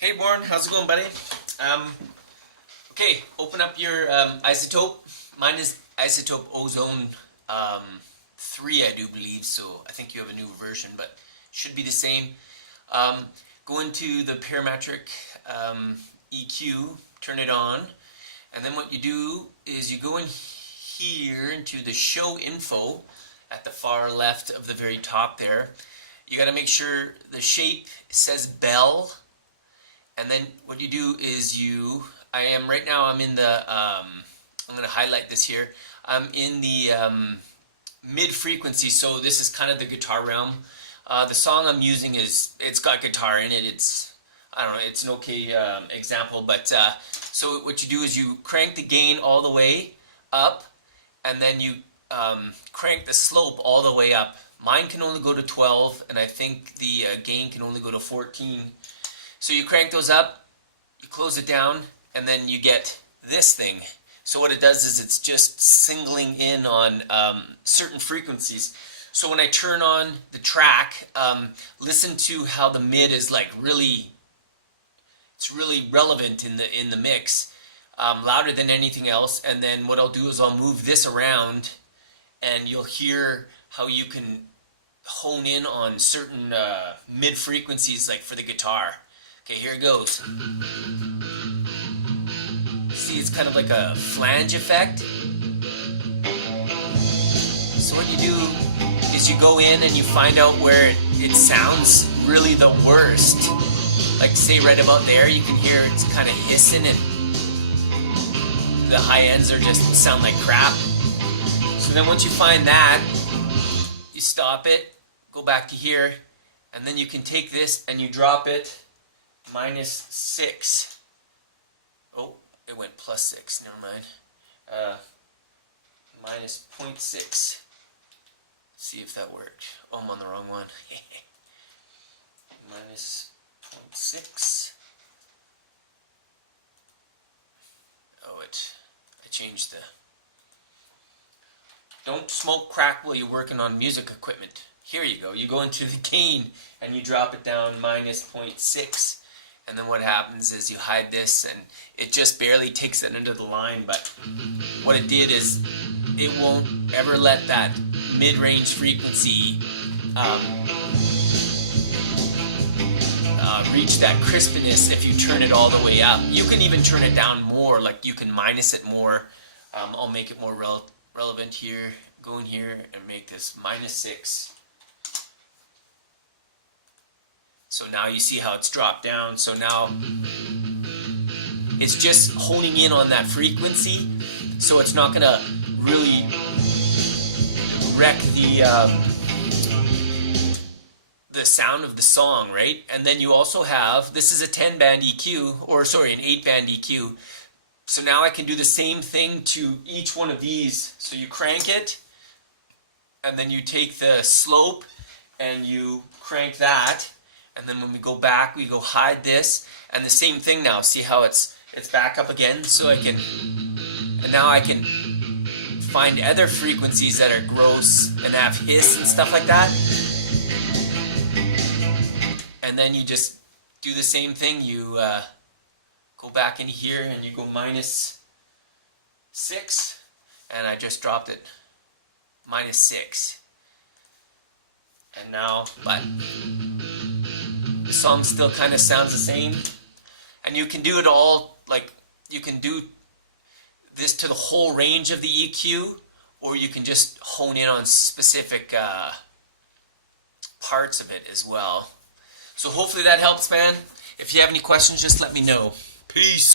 Hey Warren, how's it going, buddy? Okay, open up your isotope. Mine is isotope ozone 3, I do believe, so I think you have a new version, but should be the same. Go into the parametric EQ, turn it on, and then what you do is you go in here into the show info at the far left of the very top there. You got to make sure the shape says bell. And then what you do is right now I'm in the, I'm going to highlight this here. I'm in the mid frequency, so this is kind of the guitar realm. The song I'm using it's got guitar in it. I don't know, it's an okay example, but so what you do is you crank the gain all the way up, and then you crank the slope all the way up. Mine can only go to 12, and I think the gain can only go to 14. So you crank those up, you close it down, and then you get this thing. So what it does is it's just singling in on certain frequencies. So when I turn on the track, listen to how the mid is like it's really relevant in the mix, louder than anything else. And then what I'll do is I'll move this around, and you'll hear how you can hone in on certain mid frequencies, like for the guitar. Okay, here it goes. See, it's kind of like a flange effect. So what you do is you go in and you find out where it sounds really the worst. Like say right about there, you can hear it's kind of hissing and the high ends are just sound like crap. So then once you find that, you stop it, go back to here, and then you can take this and you drop it -6. Oh, it went +6, never mind. -0.6. See if that worked. Oh, I'm on the wrong one. -0.6. Oh, I changed the... Don't smoke crack while you're working on music equipment. Here you go. You go into the gain and you drop it down -0.6. And then what happens is you hide this, and it just barely takes it under the line. But what it did is it won't ever let that mid-range frequency reach that crispness if you turn it all the way up. You can even turn it down more, like you can minus it more. I'll make it more relevant here. Go in here and make this -6. So now you see how it's dropped down. So now it's just honing in on that frequency. So it's not going to really wreck the sound of the song, right? And then you also have, this is a 10-band EQ, or sorry, an 8-band EQ. So now I can do the same thing to each one of these. So you crank it, and then you take the slope, and you crank that. And then when we go back, we go hide this, and the same thing now. See how it's back up again? So and now I can find other frequencies that are gross and have hiss and stuff like that. And then you just do the same thing. You go back in here and you go -6, and I just dropped it -6. And now, but the song still kind of sounds the same. And you can do it all, like you can do this to the whole range of the EQ, or you can just hone in on specific parts of it as well. So hopefully that helps, man. If you have any questions, just let me know. Peace.